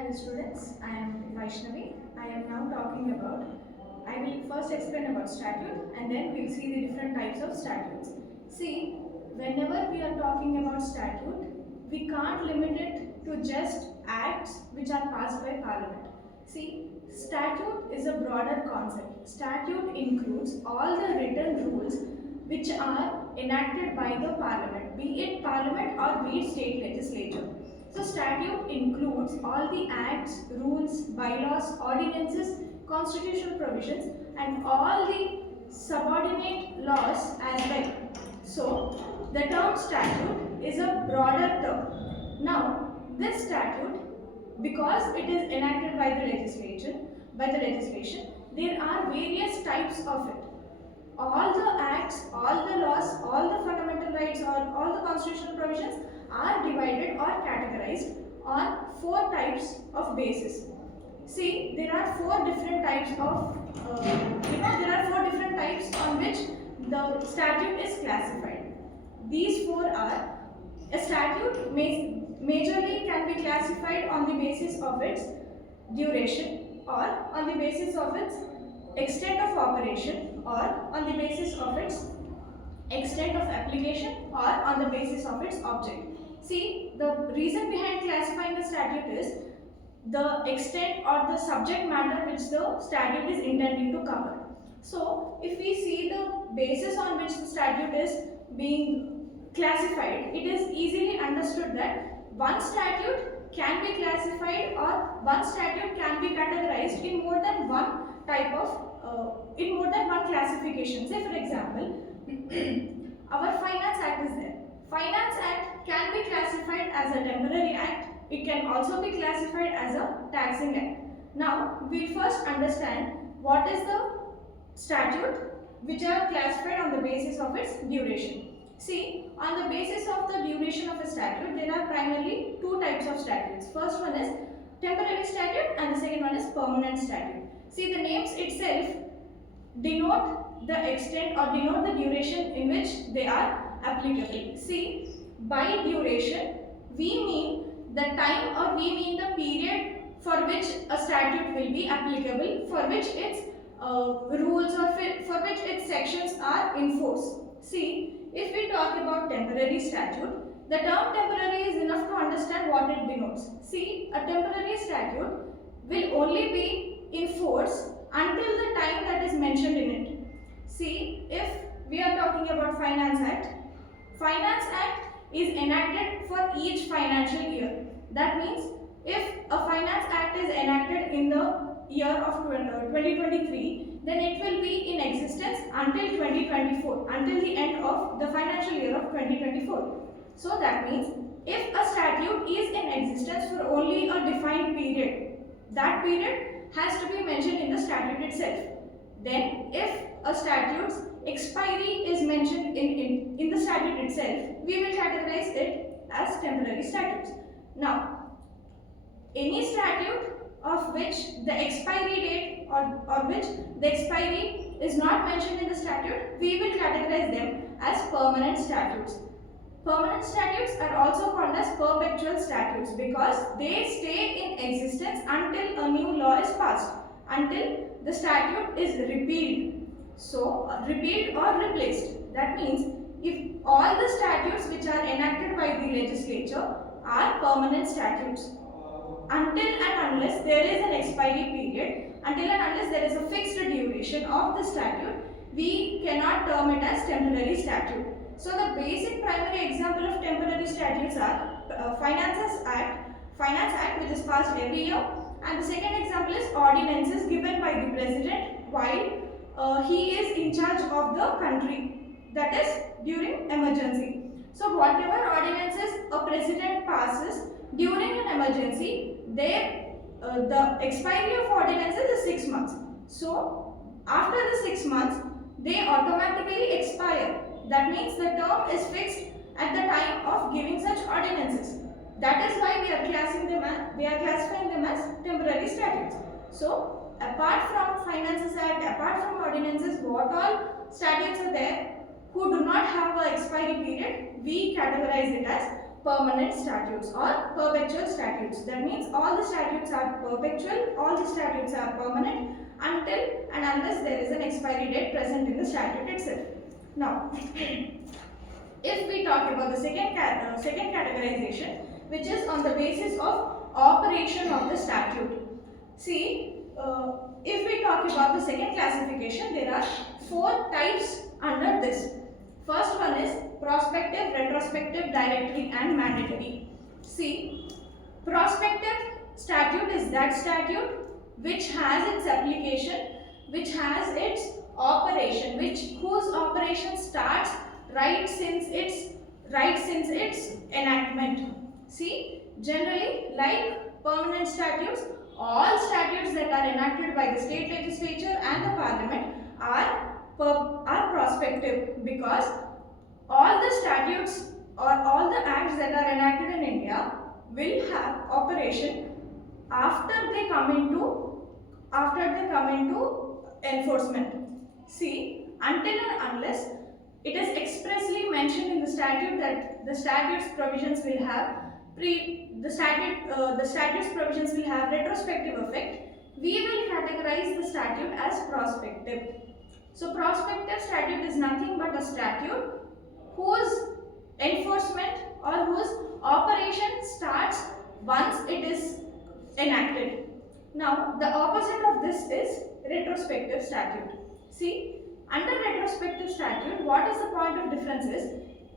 Hello students, I am Vaishnavi. I am now talking about, I will first explain about statute and then we will see the different types of statutes. See, whenever we are talking about statute, we can't limit it to just acts which are passed by parliament. See, statute is a broader concept. Statute includes all the written rules which are enacted by the parliament, be it parliament or be it state legislature. So statute includes all the acts, rules, bylaws, ordinances, constitutional provisions and all the subordinate laws as well. So the term statute is a broader term. Now this statute, because it is enacted by the legislation, there are various types of it. All the acts, all the laws, all the fundamental rights or all the constitutional provisions are divided or categorized on four types of basis. See, there are four different types of, on which the statute is classified. These four are: a statute majorly can be classified on the basis of its duration, or on the basis of its extent of operation, or on the basis of its extent of application, or on the basis of its object. See, the reason behind classifying the statute is the extent or the subject matter which the statute is intending to cover. So, if we see the basis on which the statute is being classified, it is easily understood that one statute can be classified or one statute can be categorized in more than one type of in more than one classification. Say for example, our Finance Act is there. Finance Act can be classified as a temporary act. It can also be classified as a taxing act. Now, we'll first understand what is the statute which are classified on the basis of its duration. See, on the basis of the duration of a statute, there are primarily two types of statutes. First one is temporary statute and the second one is permanent statute. See, the names itself denote the extent or denote the duration in which they are applicable. See, by duration, we mean the time or we mean the period for which a statute will be applicable, for which its rules or for which its sections are in force. See, if we talk about temporary statute, the term temporary is enough to understand what it denotes. See, a temporary statute will only be in force until the time that is mentioned in it. See, if we are talking about Finance Act is enacted for each financial year. That means if a Finance Act is enacted in the year of 2023, then it will be in existence until 2024, until the end of the financial year of 2024. So that means if a statute is in existence for only a defined period, that period has to be mentioned in the statute itself. Then if a statute's expiry is mentioned in the statute itself, we will categorize it as temporary statutes. Now, any statute of which the expiry date or which the expiry is not mentioned in the statute, we will categorize them as permanent statutes. Permanent statutes are also called as perpetual statutes because they stay in existence until a new law is passed, until the statute is repealed. So, repealed or replaced. That means if all the statutes which are enacted by the legislature are permanent statutes, until and unless there is an expiry period, until and unless there is a fixed duration of the statute, we cannot term it as temporary statute. So the basic primary example of temporary statutes are Finance Act which is passed every year, and the second example is ordinances given by the president while he is in charge of the country, that is during emergency. So whatever ordinances a president passes during an emergency, the expiry of ordinances is 6 months. So after the 6 months, they automatically expire. That means the term is fixed at the time of giving such ordinances. That is why we are classifying them as temporary statutes. So apart from Finance Act, apart from ordinances, what all statutes are there who do not have an expiry period, we categorize it as permanent statutes or perpetual statutes. That means all the statutes are perpetual, all the statutes are permanent until and unless there is an expiry date present in the statute itself. Now, if we talk about the second categorization, which is on the basis of operation of the statute. See, if we talk about the second classification, there are 4 types under this. First one is prospective, retrospective, directory and mandatory. See, prospective statute is that statute which has its application, which has its operation, whose operation starts right since its enactment. See, generally, like permanent statutes, all statutes that are enacted by the state legislature and the parliament are prospective, because all the statutes or all the acts that are enacted in India will have operation after they come into enforcement. See, until and unless it is expressly mentioned in the statute that the statute's provisions will have retrospective effect, we will categorize the statute as prospective. So prospective statute is nothing but a statute whose enforcement or whose operation starts once it is enacted. Now, the opposite of this is retrospective statute. See, under retrospective statute, what is the point of difference is,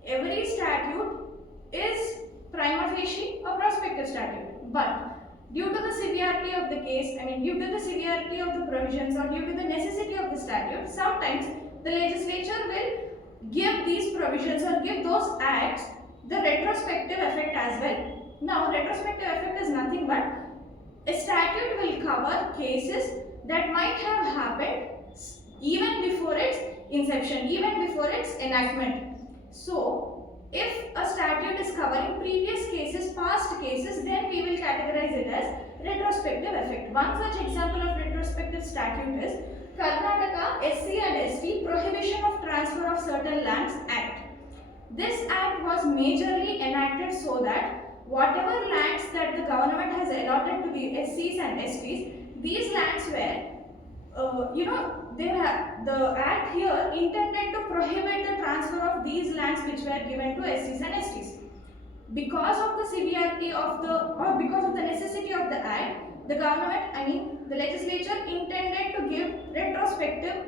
every statute is prima facie a prospective statute, but due to the severity of the case, due to the severity of the provisions or due to the necessity of the statute, sometimes the legislature will give these provisions or give those acts the retrospective effect as well. Now, retrospective effect is nothing but a statute will cover cases that might have happened even before its inception, even before its enactment. So, if a statute is covering previous cases, past cases, then we will categorize it as retrospective effect. One such example of retrospective statute is Karnataka SC and ST Prohibition of Transfer of Certain Lands Act. This act was majorly enacted so that whatever lands that the government has allotted to the SCs and STs, these lands were, the act here intended to prohibit the transfer of these lands which were given to SCs and STs. Because of the severity of because of the necessity of the act, the government, the legislature intended to give retrospective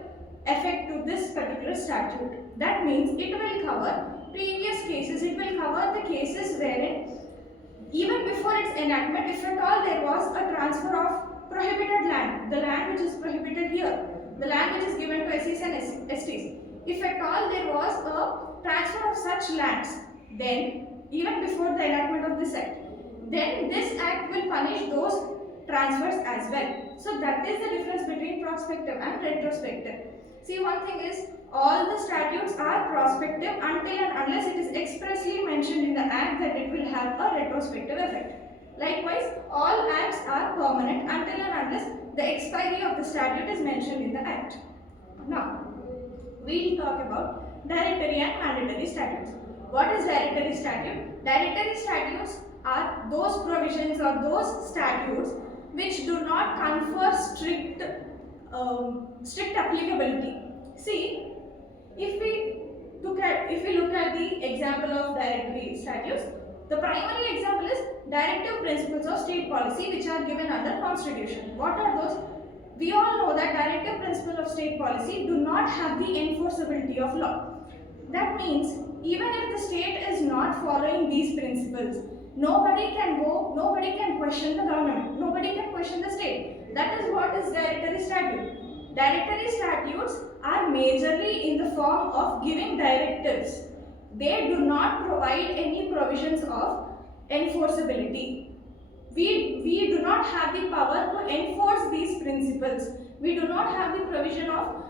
effect to this particular statute. That means it will cover previous cases, it will cover the cases wherein even before its enactment, if at all there was a transfer of prohibited land, the land which is prohibited here, the land which is given to SCs and STs, if at all there was a transfer of such lands, then even before the enactment of this act, then this act will punish those transfers as well. So that is the difference between prospective and retrospective. See, one thing is, all the statutes are prospective until and unless it is expressly mentioned in the act that it will have a retrospective effect. Likewise, all acts are permanent until and unless the expiry of the statute is mentioned in the act. Now, we will talk about directory and mandatory statutes. What is directory statute? Directory statutes are those provisions or those statutes which do not confer strict applicability. See, if we look at the example of directory statutes, the primary example is directive principles of state policy which are given under Constitution. What are those? We all know that directive principles of state policy do not have the enforceability of law. That means even if the state is not following these principles, nobody can question the government, nobody can question the state. That is what is directory statute. Directory statutes are majorly in the form of giving directives. They do not provide any provisions of enforceability. We do not have the power to enforce these principles. We do not have the provision of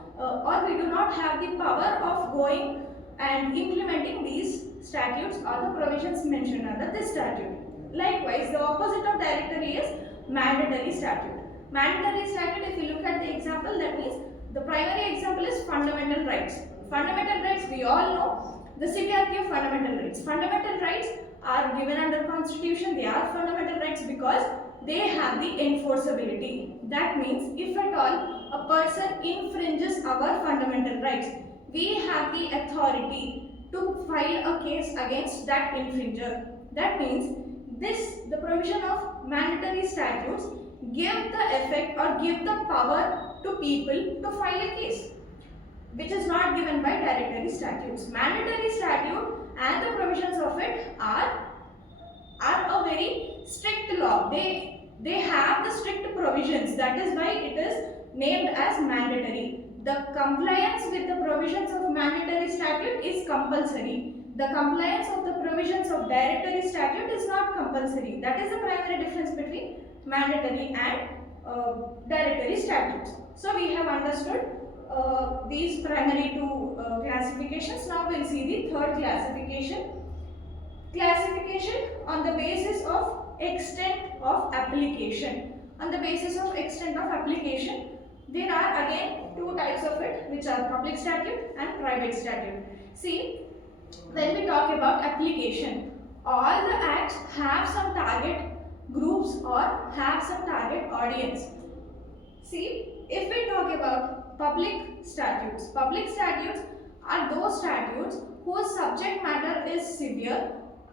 we do not have the power of going and implementing these statutes or the provisions mentioned under this statute. Likewise, the opposite of directory is mandatory statute. Mandatory statute, if you look at the example, that means the primary example is fundamental rights. Fundamental rights, we all know the severity of fundamental rights. Fundamental rights are given under Constitution. They are fundamental rights because they have the enforceability. That means if at all a person infringes our fundamental rights, we have the authority to file a case against that infringer. That means the provision of mandatory statutes give the effect or give the power to people to file a case, which is not given by directory statutes. Mandatory statute and the provisions of it are a very strict law. They have the strict provisions. That is why it is named as mandatory. The compliance with the provisions of mandatory statute is compulsory. The compliance of the provisions of directory statute is not compulsory. That is the primary difference between mandatory and directory statutes. So we have understood these primary two classifications. Now we will see the third classification. Classification on the basis of extent of application. On the basis of extent of application, there are again two types of it, which are public statute and private statute. See, when we talk about application, all the acts have some target groups or have some target audience. See, if we talk about public statutes are those statutes whose subject matter is severe,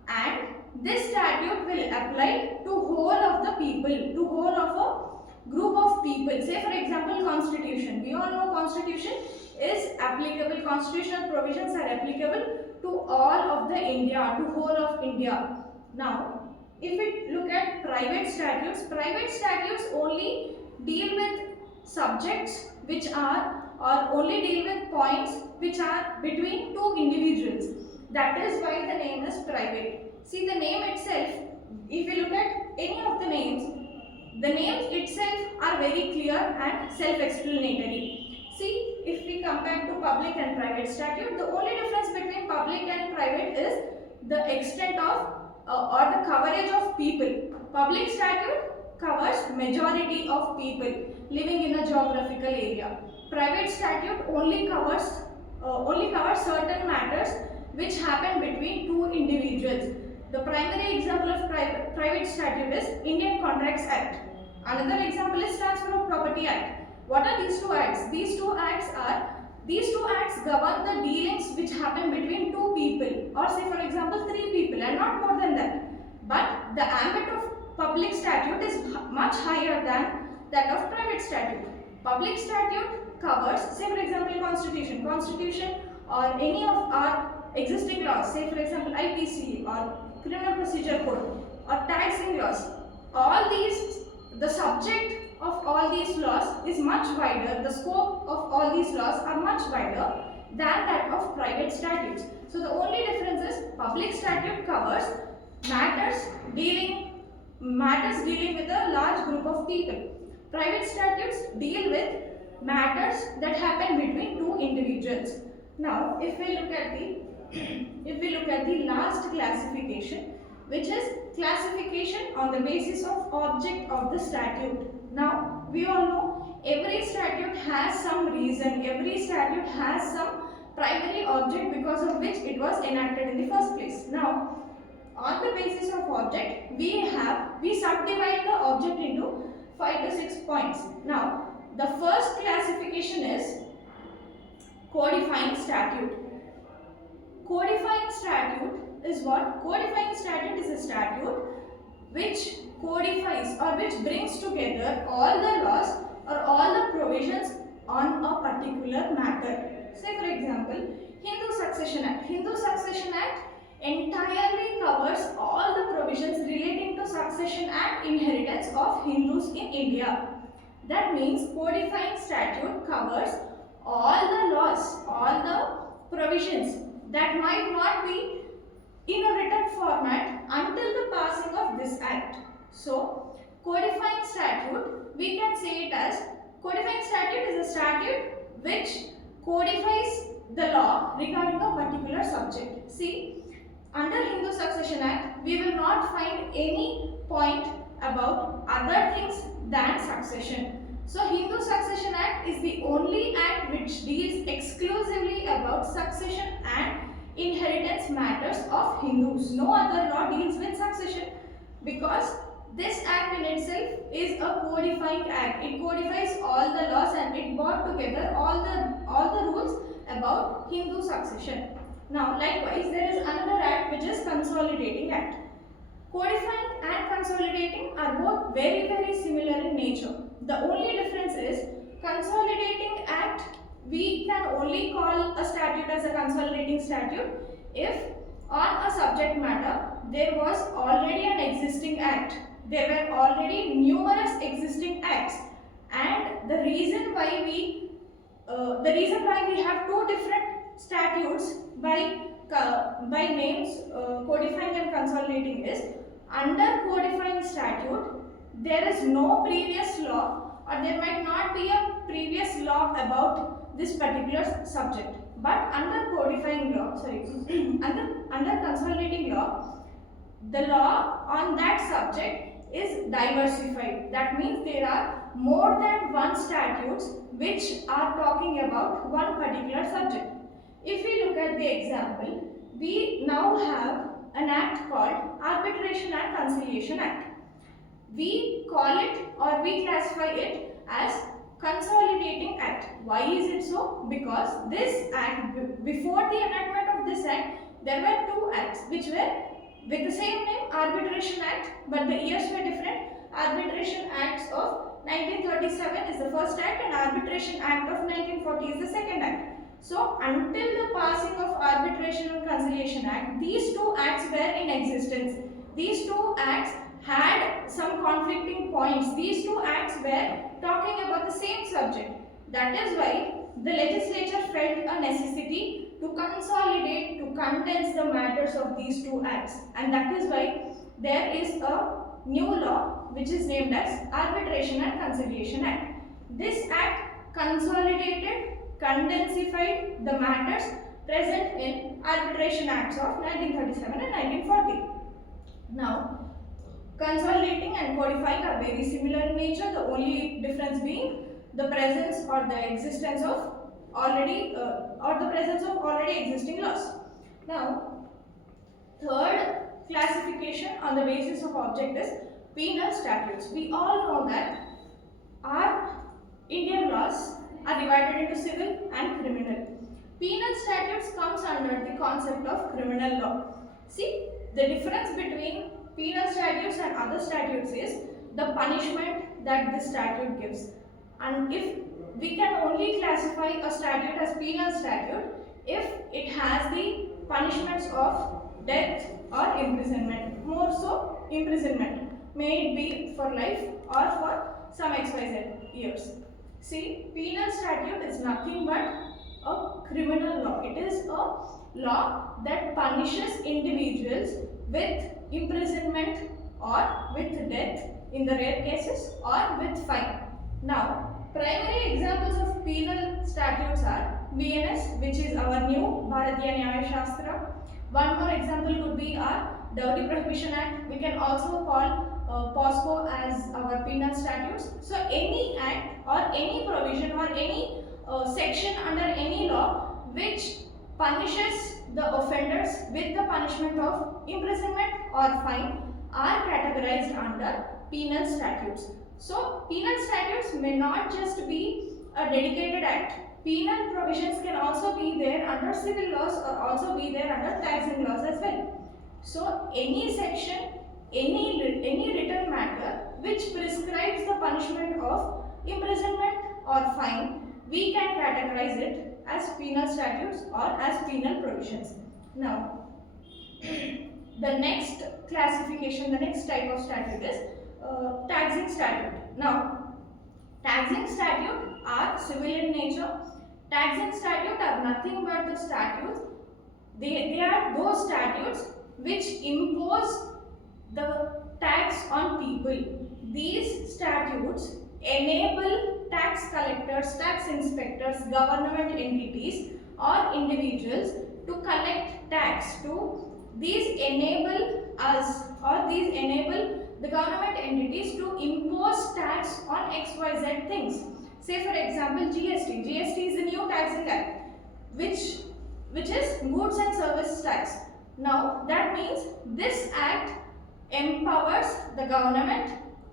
and this statute will apply to whole of the people, to whole of a group of people. Say for example constitution. We all know constitution is applicable, constitutional provisions are applicable to all of the India, to whole of India. Now, if we look at private statutes only deal with subjects which are, or only deal with points which are between two individuals. That is why the name is private. See, the name itself, if you look at any of the names itself are very clear and self-explanatory. See, if we compare to public and private statute, the only difference between public and private is the extent of or the coverage of people. Public statute covers majority of people living in a geographical area. Private statute only covers certain matters which happen between two individuals. The primary example of private statute is Indian Contracts Act. Another example is Transfer of Property Act. What are these two acts? These two acts govern the dealings which happen between two people, or say for example 3 people and not more than that. But the ambit of public statute is much higher than that of private statute. Public statute covers, say for example constitution or any of our existing laws, say for example IPC or criminal procedure code or taxing laws. All these, the subject of all these laws is much wider, the scope of all these laws are much wider than that of private statutes. So the only difference is public statute covers matters dealing with a large group of people. Private statutes deal with matters that happen between two individuals. Now, if we look at the last classification, which is classification on the basis of object of the statute. Now, we all know every statute has some reason, every statute has some primary object because of which it was enacted in the first place. Now, on the basis of object, we subdivide the object into 5 to 6 points. Now, the first classification is codifying statute. Codifying statute is what? Codifying statute is a statute which codifies or which brings together all the laws or all the provisions on a particular matter. Say for example, Hindu Succession Act. Hindu Succession Act entirely covers all the provisions relating to succession and inheritance of Hindus in India. That means codifying statute covers all the laws, all the provisions that might not be in a written format until the passing of this act. So, codifying statute, we can say it as, codifying statute is a statute which codifies the law regarding a particular subject. See, under Hindu Succession Act, we will not find any point about other things than succession. So, Hindu Succession Act is the only act which deals exclusively about succession and inheritance matters of Hindus. No other law deals with succession because this act in itself is a codifying act. It codifies all the laws and it brought together all the rules about Hindu succession. Now likewise there is another act which is Consolidating Act. Codifying and consolidating are both very similar in nature. The only difference is Consolidating Act, we can only call a statute as a consolidating statute if on a subject matter there was already an existing act. There were already numerous existing acts, and the reason why we have two different statutes by names codifying and consolidating is, under codifying statute there is no previous law, or there might not be a previous law about this particular subject, but under codifying law, under consolidating law, the law on that subject is diversified. That means there are more than one statutes which are talking about one particular subject. If we look at the example, we now have an act called Arbitration and Conciliation Act. We call it, or we classify it as Consolidating Act. Why is it so? Because this act, before the enactment of this act, there were two acts which were with the same name, Arbitration Act, but the years were different. Arbitration Acts of 1937 is the first act and Arbitration Act of 1940 is the second act. So until the passing of Arbitration and Conciliation Act, these two acts were in existence. These two acts had some conflicting points. These two acts were talking about the same subject. That is why the legislature felt a necessity to consolidate, to condense the matters of these two acts, and that is why there is a new law which is named as Arbitration and Conciliation Act. This act consolidated, condensified the matters present in Arbitration Acts of 1937 and 1940. Now, consolidating and codifying are very similar in nature, the only difference being the presence or the existence of already existing laws. Now, third classification on the basis of object is penal statutes. We all know that our Indian laws are divided into civil and criminal. Penal statutes comes under the concept of criminal law. See, the difference between penal statutes and other statutes is the punishment that the statute gives. And if we can only classify a statute as penal statute if it has the punishments of death or imprisonment, more so imprisonment, may it be for life or for some XYZ years. See, penal statute is nothing but a criminal law. It is a law that punishes individuals with imprisonment or with death in the rare cases or with fine. Now, primary examples of penal statutes are BNS, which is our new Bharatiya Nyaya Shastra. One more example could be our Dowry Prohibition Act. We can also call POSCO as our penal statutes. So any act or any provision or any section under any law which punishes the offenders with the punishment of imprisonment or fine are categorized under penal statutes. So penal statutes may not just be a dedicated act. Penal provisions can also be there under civil laws or also be there under taxing laws as well. So any section, any written matter which prescribes the punishment of imprisonment or fine, we can categorize it as penal statutes or as penal provisions. Now, the next classification, the next type of statute is taxing statute. Now, taxing statute are civil in nature. Taxing statute are nothing but the statutes. They are those statutes which impose the tax on people. These statutes enable tax collectors, tax inspectors, government entities or individuals to collect tax. These enable us, or these enable the government entities to impose tax on XYZ things. Say for example GST. GST is the new taxing act which is goods and service tax. Now that means this act empowers the government,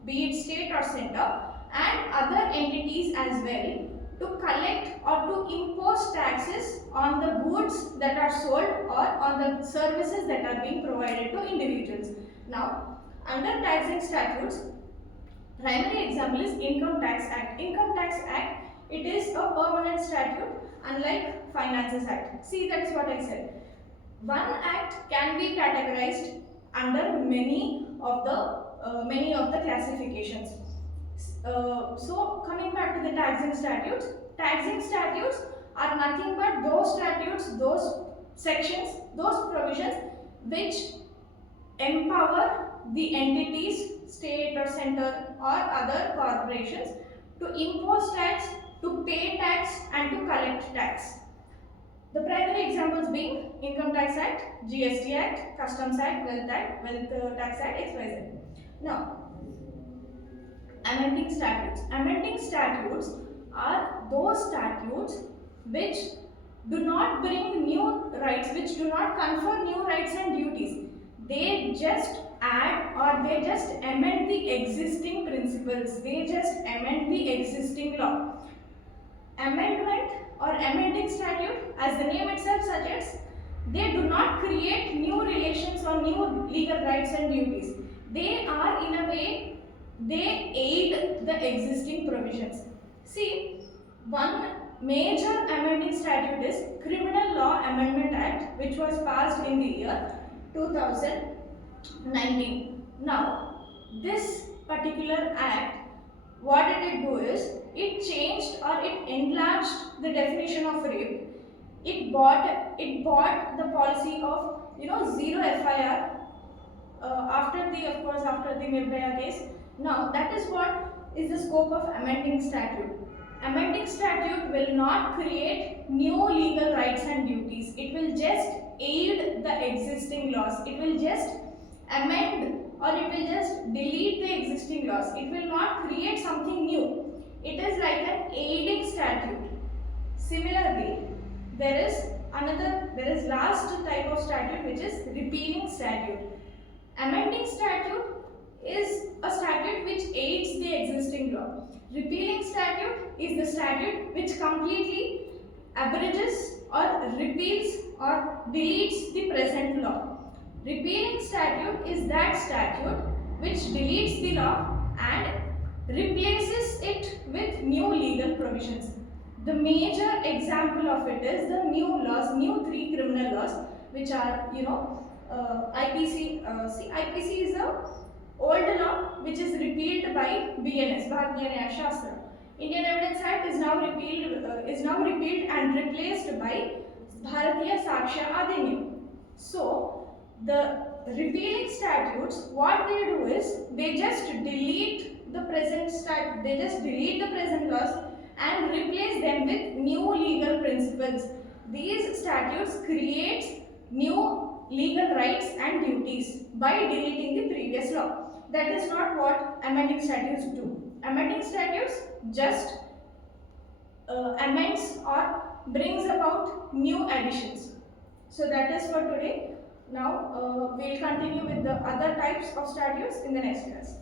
be it state or center, and other entities as well, to collect or to impose taxes on the goods that are sold or on the services that are being provided to individuals. Now, under taxing statutes, primary example is Income Tax Act. Income Tax Act, it is a permanent statute unlike Finances Act. See, that's what I said. One act can be categorized under many of the classifications. So coming back to the taxing statutes are nothing but those statutes, those sections, those provisions which empower the entities, state or center or other corporations to impose tax, to pay tax and to collect tax. The primary examples being Income Tax Act, GST Act, Customs Act, Wealth Tax Act, XYZ. Now, amending statutes. Amending statutes are those statutes which do not bring new rights, which do not confer new rights and duties. They just add or they just amend the existing principles. They just amend the existing law. Amendment or amending statute, as the name itself suggests, they do not create new relations or new legal rights and duties. They are, in a way, they aid the existing provisions. See, one major amending statute is Criminal Law Amendment Act, which was passed in the year 2019. Now, this particular act, what did it do is, it changed or it enlarged the definition of rape. It bought the policy of zero FIR after the Nirbhaya case. Now that is what is the scope of amending statute. Amending statute will not create new legal rights and duties. It will just aid the existing laws. It will just amend or it will just delete the existing laws. It will not create something new. It is like an aiding statute. Similarly, there is last type of statute, which is repealing statute. Amending statute is a statute which aids the existing law. Repealing statute is the statute which completely abrogates or repeals or deletes the present law. Repealing statute is that statute which deletes the law and replaces it with new legal provisions. The major example of it is the new 3 criminal laws, which are IPC. IPC is a old law which is repealed by BNS, Bharatiya Nyaya Shastra. Indian Evidence Act is now repealed and replaced by Bharatiya Sakshya Adhiniyam. So the repealing statutes, what they do is they just delete the present laws and replace them with new legal principles. These statutes create new legal rights and duties by deleting the previous law. That is not what amending statutes do. Amending statutes just amends or brings about new additions. So that is for today. Now we will continue with the other types of statutes in the next class.